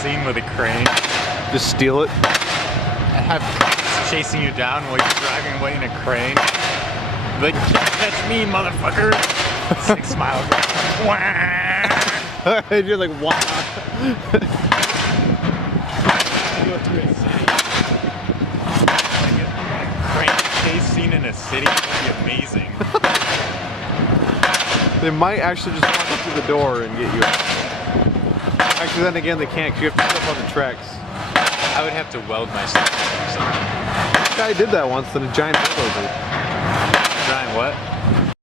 scene with a crane. Just steal it. I have cops chasing you down while you're driving away in a crane. Like, catch me, motherfucker! 6 miles. You're like, wow. Go through a city. Like a crane chase scene in a city would be amazing. They might actually just walk up through the door and get you out. Actually, then again, they can't because you have to step on the tracks. I would have to weld myself or something. This guy did that once in a giant bulldozer. Giant what?